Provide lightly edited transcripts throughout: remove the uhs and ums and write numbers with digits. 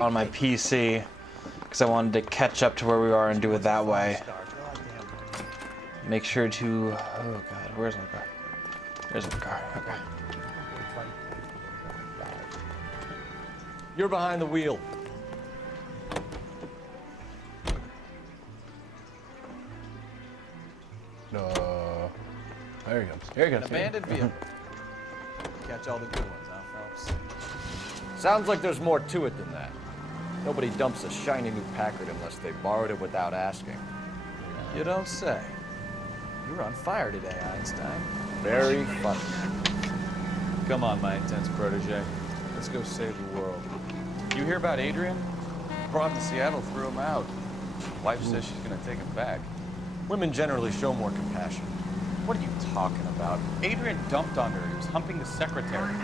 on my PC because I wanted to catch up to where we are and do it that way. Make sure to... Oh god, where's my car? There's my car, okay. You're behind the wheel. No. There he comes. Here he comes. Abandoned vehicle. Catch all the good ones, huh, Phelps? Sounds like there's more to it than that. Nobody dumps a shiny new Packard unless they borrowed it without asking. You don't say. You're on fire today, Einstein. Very funny. Come on, my intense protege. Let's go save the world. You hear about Adrian? Brought him to Seattle, threw him out. Wife says she's gonna take him back. Women generally show more compassion. What are you talking about? Adrian dumped on her. He was humping the secretary.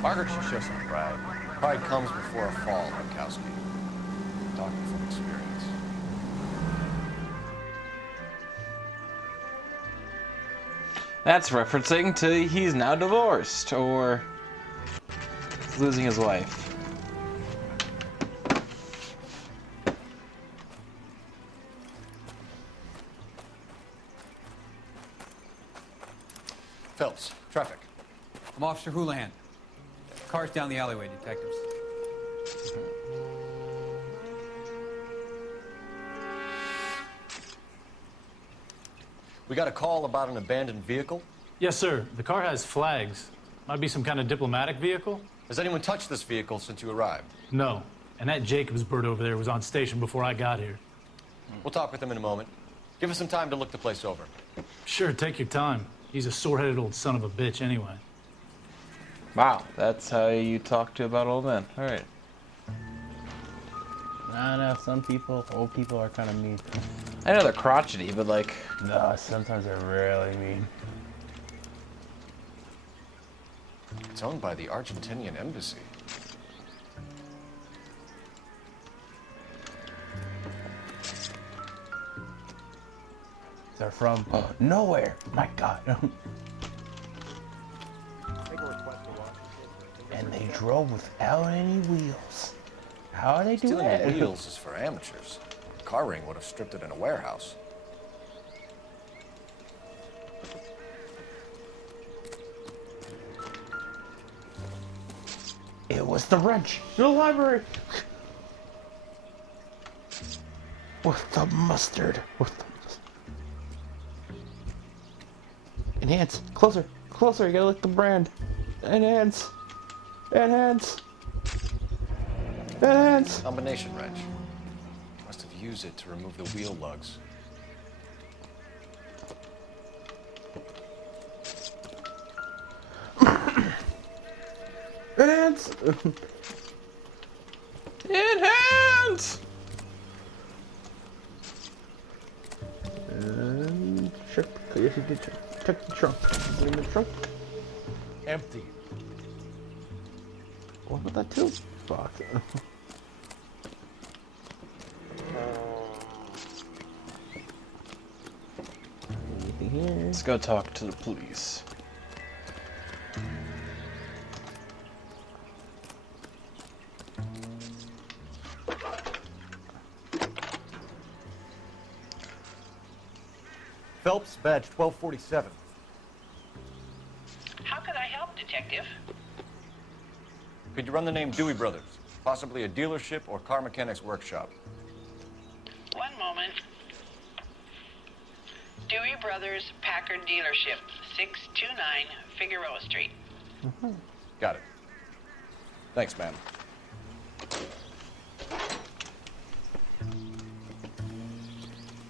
Margaret should show some pride. Pride comes before a fall, Minkowski. Talking from experience. That's referencing to he's now divorced, or losing his wife. Phelps, traffic. I'm Officer Houlihan. Car's down the alleyway, detectives. We got a call about an abandoned vehicle. Yes, sir. The car has flags. Might be some kind of diplomatic vehicle? Has anyone touched this vehicle since you arrived? No. And that Jacobs bird over there was on station before I got here. We'll talk with him in a moment. Give us some time to look the place over. Sure, take your time. He's a sore-headed old son of a bitch anyway. Wow, that's how you talk to about old men. All right. I know some people, old people, are kind of mean. I know they're crotchety, but like... No, sometimes they're really mean. It's owned by the Argentinian embassy. They're from nowhere. My God. And they drove without any wheels. How are they doing Stealing that? the wheels is for amateurs. Car ring would have stripped it in a warehouse. It was the wrench. The library. With the mustard. With the mustard. Enhance. Closer. Closer. You gotta lick the brand. Enhance. Enhance. Enhance. Combination wrench. Must have used it to remove the wheel lugs. Enhance. Enhance! And check. Yes, you did check the trunk. Put it in the trunk. Empty. What about that too? Fuck. Anything here? Let's go talk to the police. Phelps, badge 1247. How could I help, Detective? Could you run the name Dewey Brothers? Possibly a dealership or car mechanics workshop. One moment. Dewey Brothers Packard Dealership, 629 Figueroa Street. Got it. Thanks, ma'am.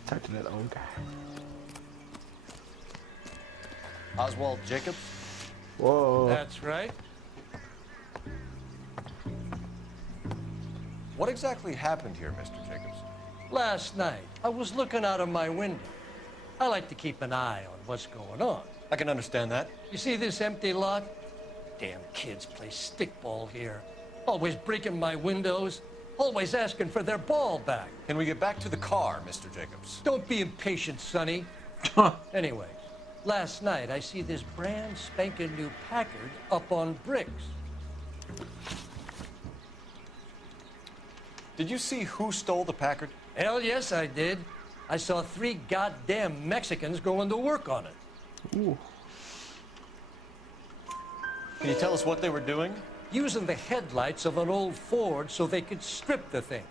Talk to that old guy. Oswald Jacobs? Whoa. That's right. What exactly happened here, Mr. Jacobs? Last night, I was looking out of my window. I like to keep an eye on what's going on. I can understand that. You see this empty lot? Damn kids play stickball here. Always breaking my windows. Always asking for their ball back. Can we get back to the car, Mr. Jacobs? Don't be impatient, Sonny. Anyway, last night I see this brand spanking new Packard up on bricks. Did you see who stole the Packard? Hell yes, I did. I saw 3 goddamn Mexicans going to work on it. Ooh. Can you tell us what they were doing? Using the headlights of an old Ford so they could strip the thing.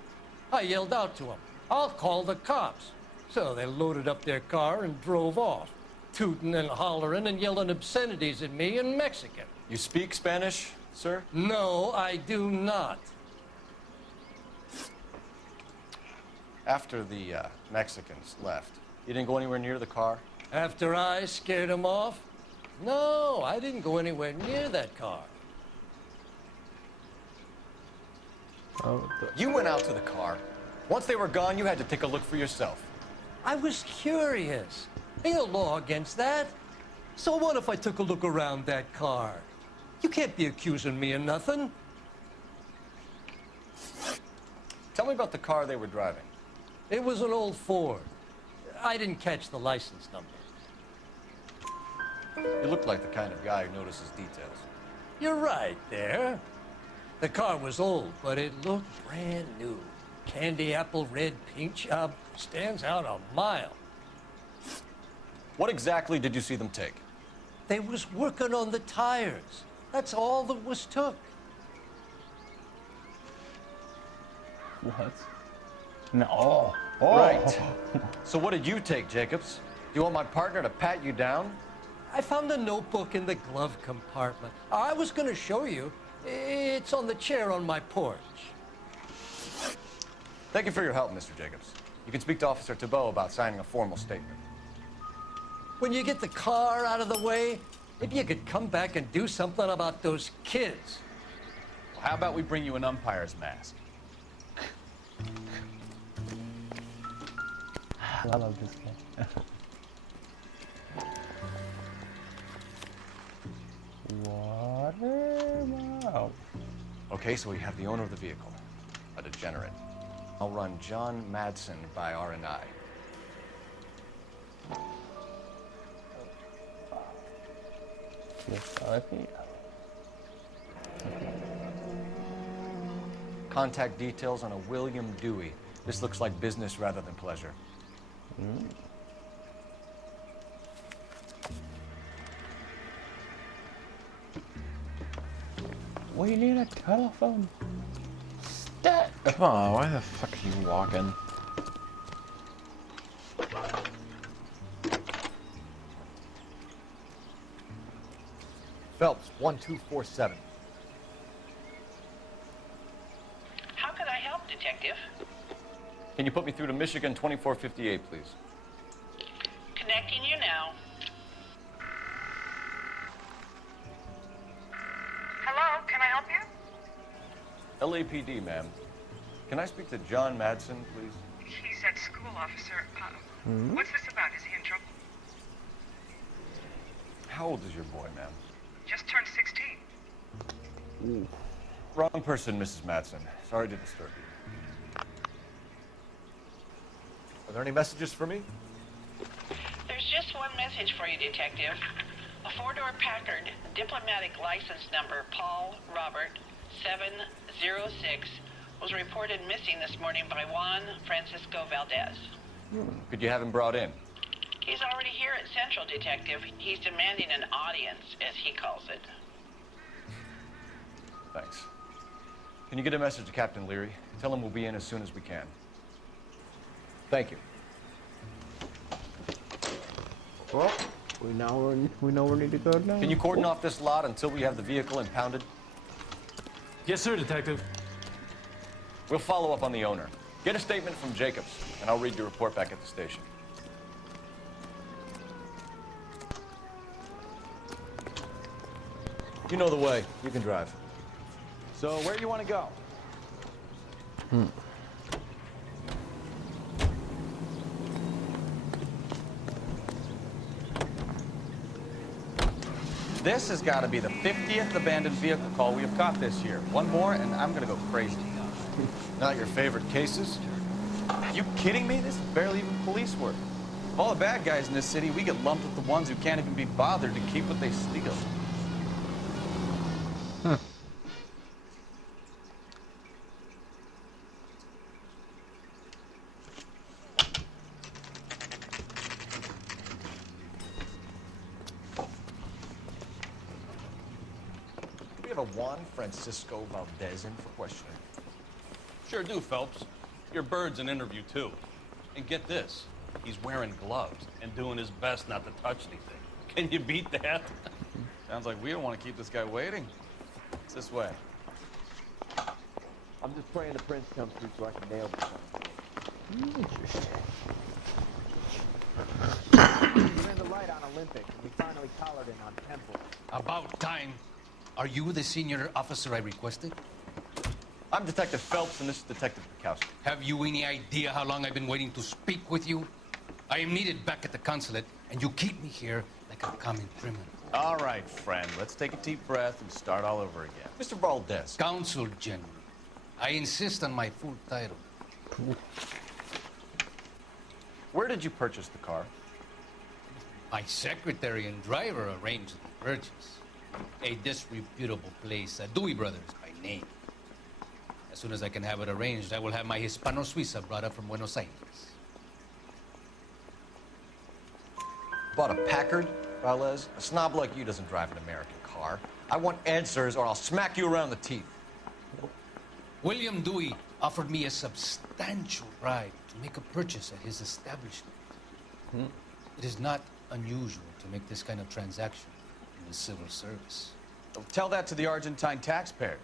I yelled out to them, "I'll call the cops." So they loaded up their car and drove off, tooting and hollering and yelling obscenities at me in Mexican. You speak Spanish, sir? No, I do not. After the Mexicans left, you didn't go anywhere near the car? After I scared them off? No, I didn't go anywhere near that car. Oh, You went out to the car. Once they were gone, you had to take a look for yourself. I was curious. Ain't no law against that. So what if I took a look around that car? You can't be accusing me of nothing. Tell me about the car they were driving. It was an old Ford. I didn't catch the license number. You look like the kind of guy who notices details. You're right there. The car was old, but it looked brand new. Candy apple red paint job stands out a mile. What exactly did you see them take? They was working on the tires. That's all that was took. what? No. Oh. Right. So what did you take, Jacobs? Do you want my partner to pat you down? I found a notebook in the glove compartment. I was going to show you. It's on the chair on my porch. Thank you for your help, Mr. Jacobs. You can speak to Officer Thibault about signing a formal statement. When you get the car out of the way, maybe you could come back and do something about those kids. Well, how about we bring you an umpire's mask? I love this game. Watermouth. Okay, so we have the owner of the vehicle, a degenerate. I'll run John Madsen by R&I. Yes, I think. Contact details on a William Dewey. This looks like business rather than pleasure. We need a telephone. Stat. Come on, why the fuck are you walking? Phelps, 1247. How can I help, Detective? Can you put me through to Michigan 2458, please? Connecting you now. Hello, can I help you? LAPD, ma'am. Can I speak to John Madsen, please? He's at school, officer. What's this about? Is he in trouble? How old is your boy, ma'am? Just turned 16. Wrong person, Mrs. Madsen. Sorry to disturb you. Are there any messages for me? There's just one message for you, Detective. A four-door Packard, diplomatic license number Paul Robert 706, was reported missing this morning by Juan Francisco Valdez. Could you have him brought in? He's already here at Central, Detective. He's demanding an audience, as he calls it. Thanks. Can you get a message to Captain Leary? Tell him we'll be in as soon as we can. Thank you. Well, we know we need to go now. Can you cordon off this lot until we have the vehicle impounded? Yes, sir, Detective. We'll follow up on the owner. Get a statement from Jacobs, and I'll read your report back at the station. You know the way. You can drive. So where do you want to go? This has got to be the 50th abandoned vehicle call we have caught this year. One more, and I'm going to go crazy. Not your favorite cases? Are you kidding me? This is barely even police work. Of all the bad guys in this city, we get lumped with the ones who can't even be bothered to keep what they steal. you have a Juan Francisco Valdez in for questioning? Sure do, Phelps. Your bird's an interview, too. And get this, he's wearing gloves and doing his best not to touch anything. Can you beat that? Sounds like we don't want to keep this guy waiting. It's this way. I'm just praying the prince comes through so I can nail this one. Interesting. We ran the light on Olympic, and we finally collared him on Temple. About time. Are you the senior officer I requested? I'm Detective Phelps, and this is Detective Bukowski. Have you any idea how long I've been waiting to speak with you? I am needed back at the consulate, and you keep me here like a common criminal. All right, friend, let's take a deep breath and start all over again. Mr. Valdez. Consul General. I insist on my full title. Where did you purchase the car? My secretary and driver arranged the purchase. A disreputable place, Dewey Brothers by name. As soon as I can have it arranged, I will have my Hispano Suiza brought up from Buenos Aires. Bought a Packard, Valdez? A snob like you doesn't drive an American car. I want answers or I'll smack you around the teeth. William Dewey offered me a substantial bribe to make a purchase at his establishment. It is not unusual to make this kind of transaction in the civil service. Tell that to the Argentine taxpayers.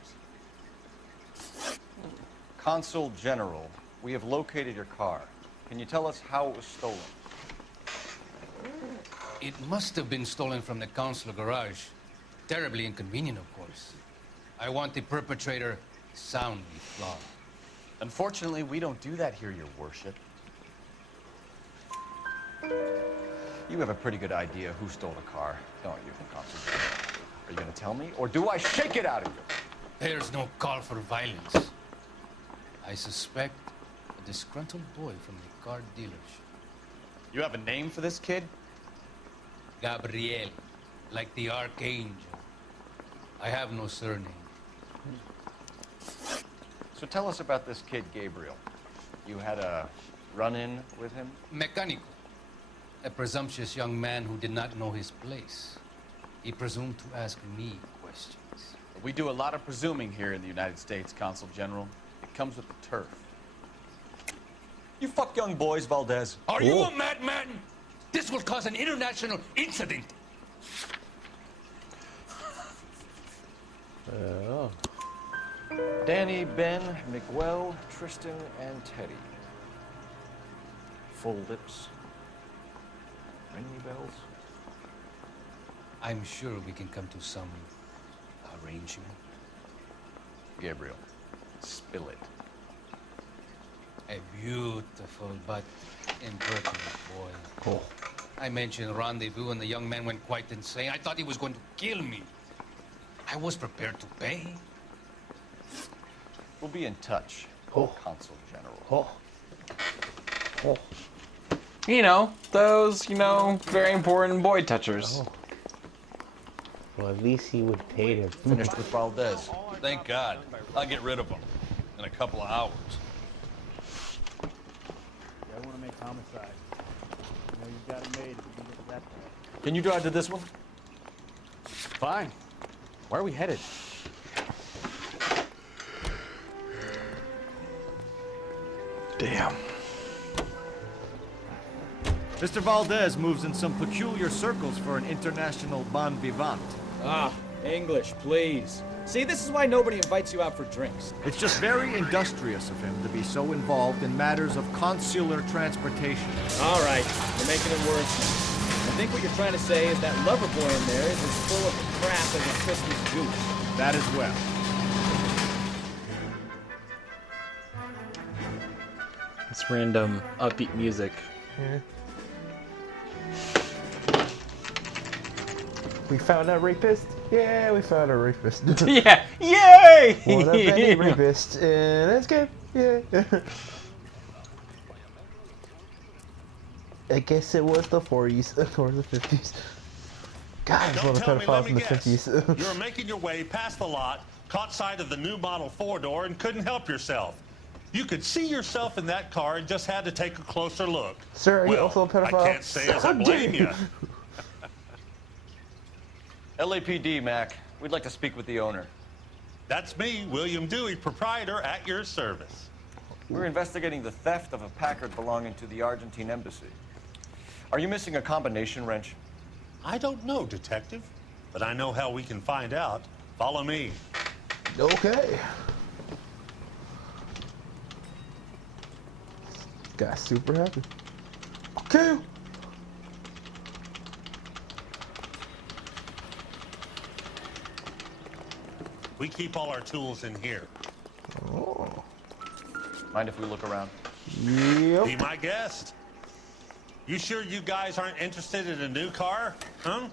Consul General, we have located your car. Can you tell us how it was stolen? It must have been stolen from the consular garage. Terribly inconvenient, of course. I want the perpetrator soundly flogged. Unfortunately, we don't do that here, Your Worship. You have a pretty good idea who stole the car, don't you, Consul General? Are you going to tell me, or do I shake it out of you? There's no call for violence. I suspect a disgruntled boy from the car dealership. You have a name for this kid? Gabriel, like the archangel. I have no surname. So tell us about this kid, Gabriel. You had a run-in with him? Mecánico. A presumptuous young man who did not know his place. He presumed to ask me questions. We do a lot of presuming here in the United States, Consul General. It comes with the turf. You fuck young boys, Valdez. Are you a madman? This will cause an international incident. Oh. Danny, Ben, Miguel, Tristan, and Teddy. Full lips. Ring any bells? I'm sure we can come to some arrangement. Gabriel, spill it. A beautiful but impertinent boy. Cool. I mentioned rendezvous and the young man went quite insane. I thought he was going to kill me. I was prepared to pay. We'll be in touch, Consul General. Oh. Oh. You know, those, very important boy touchers. Oh. Well, at least he would pay him. Finished with Valdez. Thank God. I'll get rid of him in a couple of hours. I want to make homicide. You know you've got it made if you can get to that point. Can you drive to this one? Fine. Where are we headed? Damn. Mr. Valdez moves in some peculiar circles for an international bon vivant. Ah, English, please. See, this is why nobody invites you out for drinks. It's just very industrious of him to be so involved in matters of consular transportation. All right, you're making it worse. I think what you're trying to say is that lover boy in there is as full of crap as a Christmas goose. That as well. It's random upbeat music. Yeah. We found a rapist. Yeah, we found a rapist. Yeah, yay! What a Benny rapist in this game. Yeah. I guess it was the 40s or the 50s. God, Don't what a tell me, pedophiles let in me the guess. 50s. You were making your way past the lot, caught sight of the new model 4-door, and couldn't help yourself. You could see yourself in that car and just had to take a closer look. Sir, are you Well, also a pedophile? I can't say as I blame you. LAPD, Mac. We'd like to speak with the owner. That's me, William Dewey, proprietor, at your service. We're investigating the theft of a Packard belonging to the Argentine embassy. Are you missing a combination wrench? I don't know, Detective, but I know how we can find out. Follow me. Okay. Got super happy. Okay. We keep all our tools in here. Oh. Mind if we look around? Yep. Be my guest. You sure you guys aren't interested in a new car? Huh?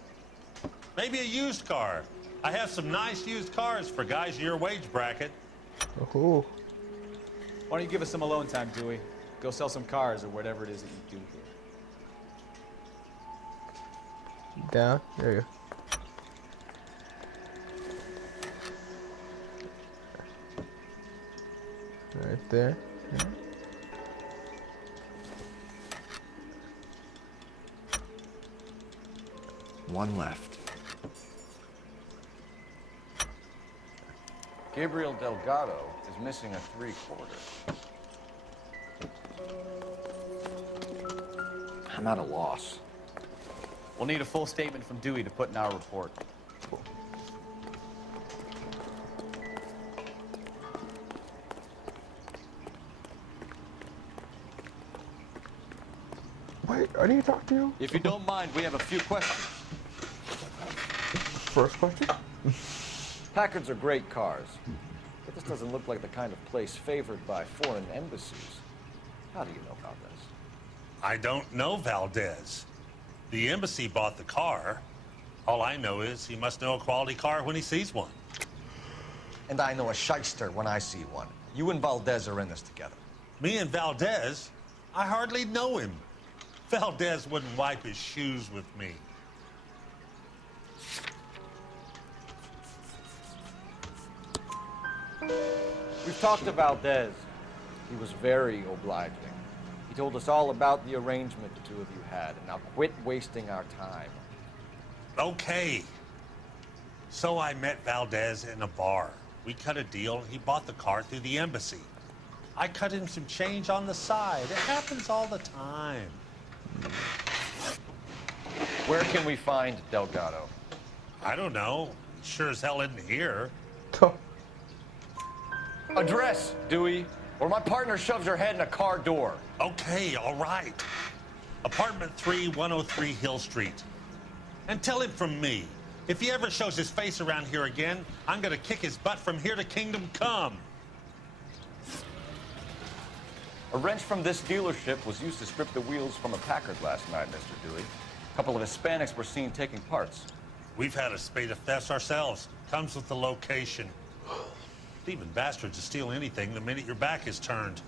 Maybe a used car. I have some nice used cars for guys in your wage bracket. Oh. Why don't you give us some alone time, Dewey? Go sell some cars or whatever it is that you do here. Down. There you go. Right there. Yeah. One left. Gabriel Delgado is missing a 3/4. I'm at a loss. We'll need a full statement from Dewey to put in our report. Wait, I need to talk to you. If you don't mind, we have a few questions. First question? Packards are great cars, but this doesn't look like the kind of place favored by foreign embassies. How do you know about this? I don't know Valdez. The embassy bought the car. All I know is he must know a quality car when he sees one. And I know a shyster when I see one. You and Valdez are in this together. Me and Valdez? I hardly know him. Valdez wouldn't wipe his shoes with me. We've talked to Valdez. He was very obliging. He told us all about the arrangement the two of you had. And now quit wasting our time. Okay. So I met Valdez in a bar. We cut a deal. He bought the car through the embassy. I cut him some change on the side. It happens all the time. Where can we find Delgado? I don't know. Sure as hell isn't here. Address, Dewey, or my partner shoves her head in a car door. Okay, all right. Apartment 3, 103 Hill Street. And tell him from me, if he ever shows his face around here again, I'm gonna kick his butt from here to Kingdom Come. A wrench from this dealership was used to strip the wheels from a Packard last night, Mr. Dewey. A couple of Hispanics were seen taking parts. We've had a spate of thefts ourselves. Comes with the location. Thieving bastards to steal anything the minute your back is turned.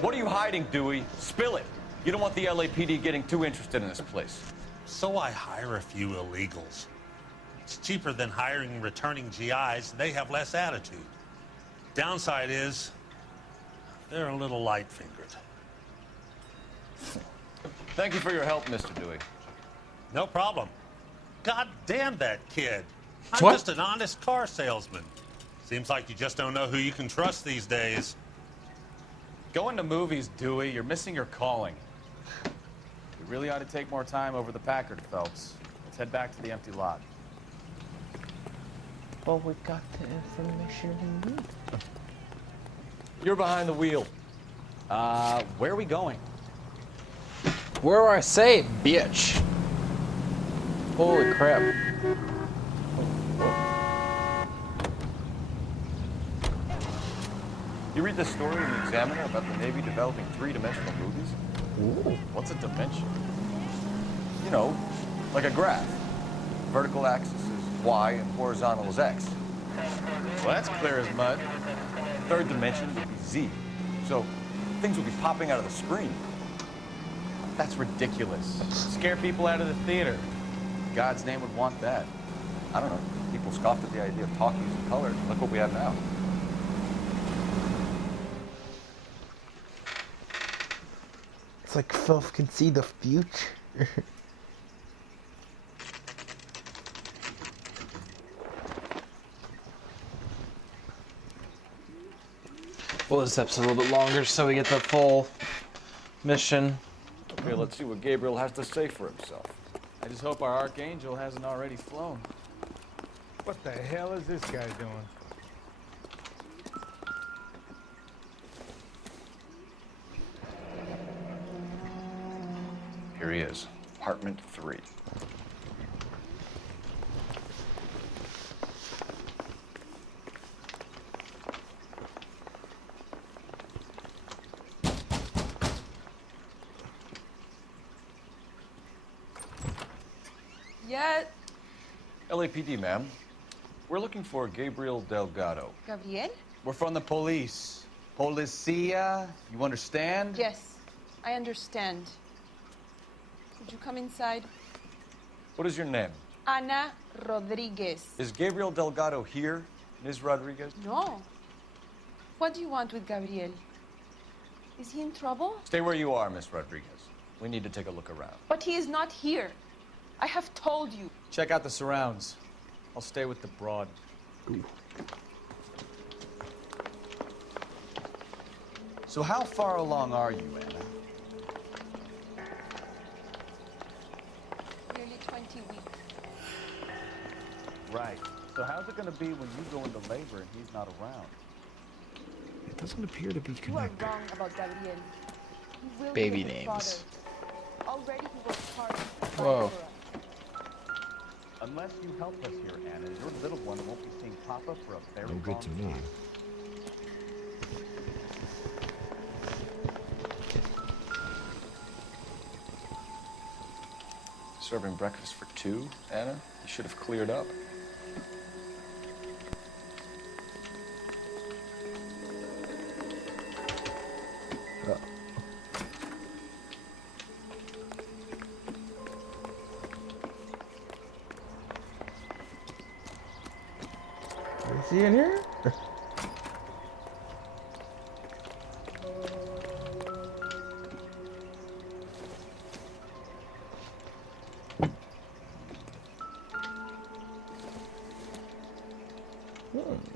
What are you hiding, Dewey? Spill it. You don't want the LAPD getting too interested in this place. So I hire a few illegals. It's cheaper than hiring returning GIs. They have less attitude. Downside is, they're a little light-fingered. Thank you for your help, Mr. Dewey. No problem. God damn that kid. I'm What? just an honest car salesman. Seems like you just don't know who you can trust these days. Going to movies, Dewey. You're missing your calling. We really ought to take more time over the Packard, Phelps. Let's head back to the empty lot. Well, we got the information we need. You're behind the wheel. Where are we going? Where I say, bitch? Holy crap. You read this story in the Examiner about the Navy developing three-dimensional movies? Ooh, what's a dimension? You know, like a graph. Vertical axis is Y and horizontal is X. Well, that's clear as mud. Third dimension would be Z. So things would be popping out of the screen. That's ridiculous. Scare people out of the theater. God's name would want that. I don't know. People scoffed at the idea of talkies and color. Look what we have now. It's like Phelps can see the future. Well, this episode's a little bit longer so we get the full mission. Okay, let's see what Gabriel has to say for himself. I just hope our Archangel hasn't already flown. What the hell is this guy doing? Here he is, apartment 3. Yeah, LAPD, ma'am. We're looking for Gabriel Delgado. Gabriel? We're from the police. Policia, you understand? Yes, I understand. Could you come inside? What is your name? Ana Rodriguez. Is Gabriel Delgado here, Ms. Rodriguez? No. What do you want with Gabriel? Is he in trouble? Stay where you are, Ms. Rodriguez. We need to take a look around. But he is not here. I have told you. Check out the surrounds. I'll stay with the broad. Ooh. So how far along are you, Anna? Nearly 20 weeks. Right. So how's it gonna be when you go into labor and he's not around? It doesn't appear to be You are connected. wrong about Gabriel. He will Baby be his names. father. Already he worked hard to provide Whoa. for us. Unless you help us here, Anna, your little one won't be seeing Papa for a very No good to me. time. Serving breakfast for 2, Anna? You should have cleared up. Is he in here?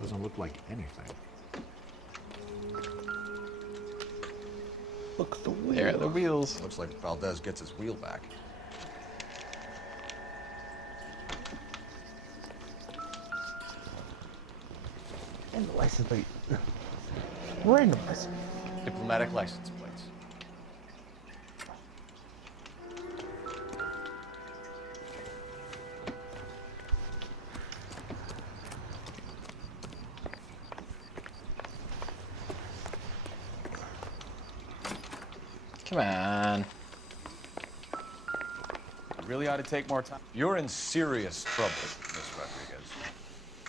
Doesn't look like anything. Look at the wheel. There are the wheels. Looks like Valdez gets his wheel back. And the license plate. Random license. Diplomatic license plates. Come on. You really ought to take more time. You're in serious trouble, Miss Rodriguez.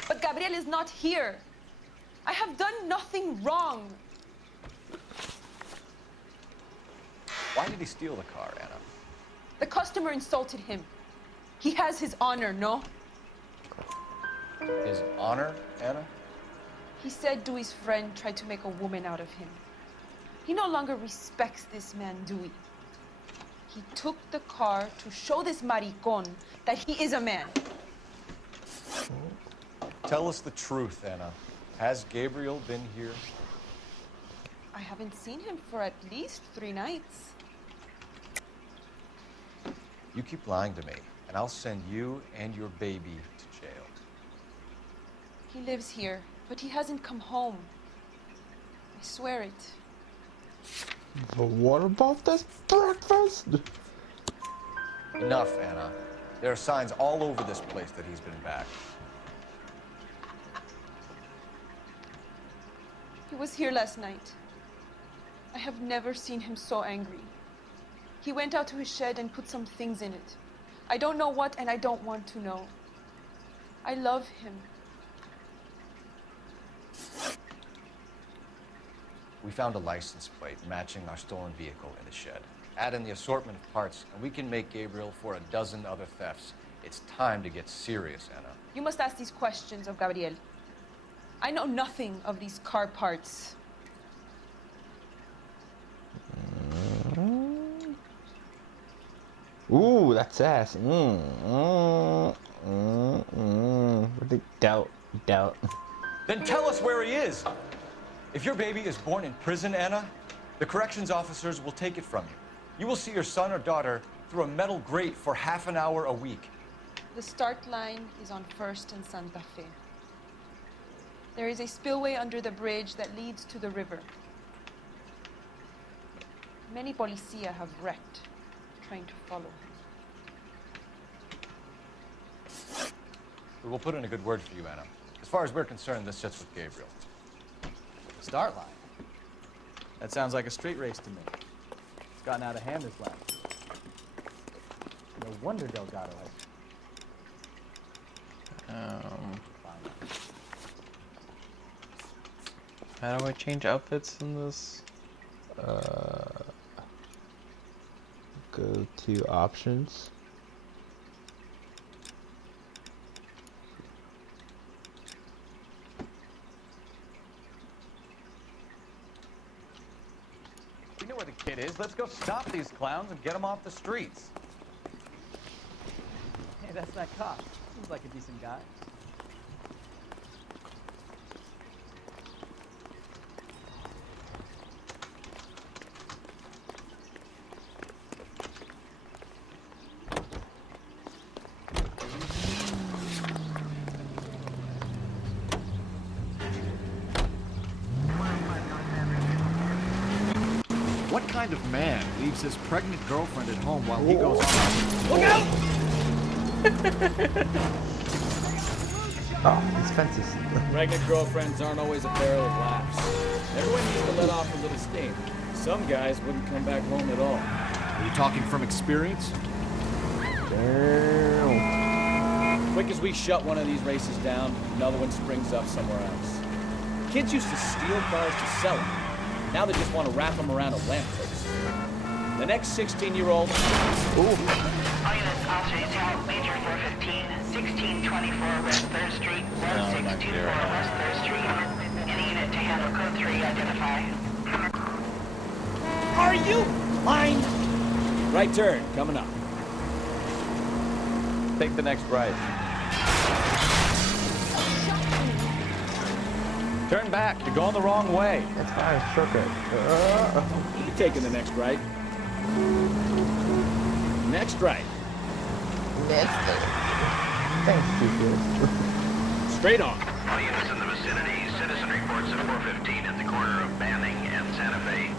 But Gabriel is not here. I have done nothing wrong. Why did he steal the car, Anna? The customer insulted him. He has his honor, no? His honor, Anna? He said Dewey's friend tried to make a woman out of him. He no longer respects this man, Dewey. He took the car to show this maricon that he is a man. Tell us the truth, Anna. Has Gabriel been here? I haven't seen him for at least 3 nights. You keep lying to me, and I'll send you and your baby to jail. He lives here, but he hasn't come home. I swear it. But what about this breakfast? Enough, Anna. There are signs all over this place that he's been back. He was here last night. I have never seen him so angry. He went out to his shed and put some things in it. I don't know what, and I don't want to know. I love him. We found a license plate matching our stolen vehicle in the shed. Add in the assortment of parts, and we can make Gabriel for a dozen other thefts. It's time to get serious, Anna. You must ask these questions of Gabriel. I know nothing of these car parts. Ooh, that's ass. Doubt. Then tell us where he is. If your baby is born in prison, Anna, the corrections officers will take it from you. You will see your son or daughter through a metal grate for half an hour a week. The start line is on 1st and Santa Fe. There is a spillway under the bridge that leads to the river. Many policia have wrecked trying to follow him. We will put in a good word for you, Anna. As far as we're concerned, this sits with Gabriel. Start line. That sounds like a street race to me. It's gotten out of hand this lap. No wonder Delgado has. How do I change outfits in this? Go to options. We know where the kid is. Let's go stop these clowns and get them off the streets. Hey, that's that cop. Seems like a decent guy. What kind of man leaves his pregnant girlfriend at home while he goes on? Look out! Oh, these fences. Pregnant girlfriends aren't always a barrel of laughs. Everyone needs to let off a little steam. Some guys wouldn't come back home at all. Are you talking from experience? Damn. Quick as we shut one of these races down, another one springs up somewhere else. Kids used to steal cars to sell them. Now they just want to wrap them around a lamppost. The next 16-year-old... All units, officers out, Major 415, 1624 West 3rd Street, 1624 West 3rd Street. Any unit to handle code 3, identify. Are you blind? Right turn, coming up. Take the next right. Turn back. You're going the wrong way. That's fine. Shortcut. You're taking the next right. Next right. Next right. Thanks, stupid. Straight on. All units in the vicinity, citizen reports at 415 at the corner of Banning and Santa Fe.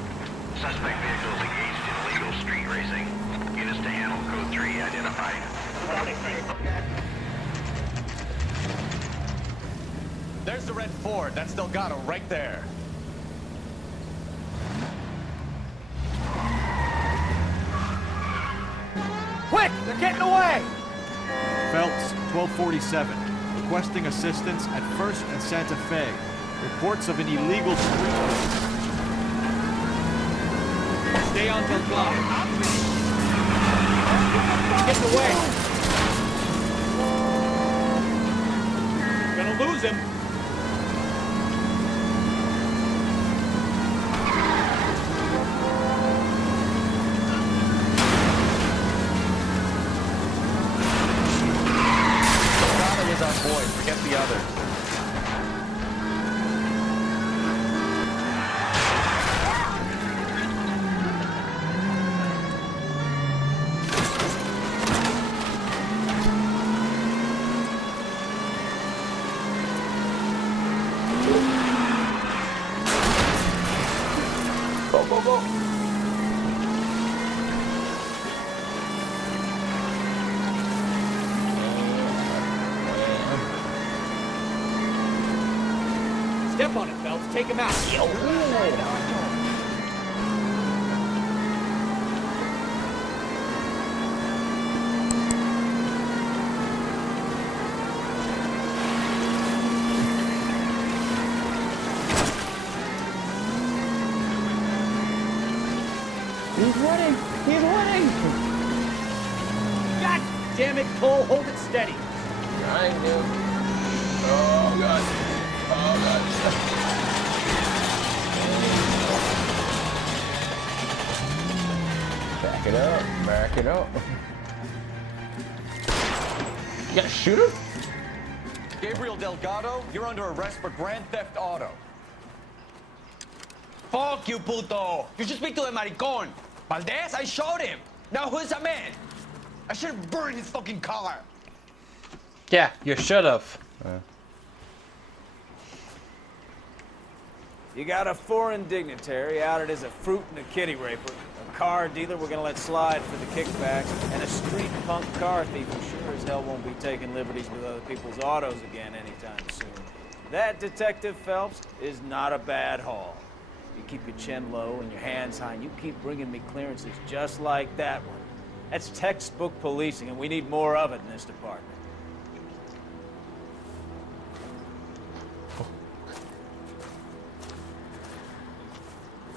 Suspect vehicles engaged in illegal street racing. Units to handle code 3 identified. There's the red Ford. That's Delgado right there. Quick! They're getting away! Phelps, 1247. Requesting assistance at 1st and Santa Fe. Reports of an illegal street race. Stay on Delgado. Get away! Gonna lose him. Our boy, forget the others. Go, go, go. Step on it, Phelps. Take him out. He's winning. He's winning. God damn it, Cole. Hold it steady. I knew. Oh, God. Oh, God. Back it up. Back it up. You gotta shoot him? Gabriel Delgado, you're under arrest for grand theft auto. Fuck you, puto. You should speak to the maricon. Valdez, I showed him. Now who's a man? I should have burned his fucking car. Yeah, you should have. You got a foreign dignitary outed as a fruit and a kitty raper, a car dealer we're gonna let slide for the kickbacks, and a street punk car thief who sure as hell won't be taking liberties with other people's autos again anytime soon. That, Detective Phelps, is not a bad haul. You keep your chin low and your hands high, and you keep bringing me clearances just like that one. That's textbook policing, and we need more of it in this department.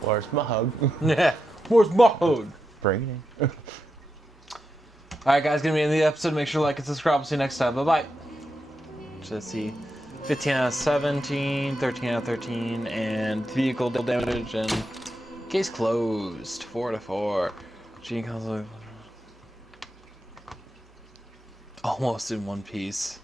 Where's my hug? Yeah, where's my hug? Bring it in. Alright guys, gonna be in the episode. Make sure to like and subscribe. We'll see you next time. Bye bye. Let's see. 15 out of 17, 13 out of 13, and vehicle damage, and case closed. 4 to 4. Gene console. Almost in one piece.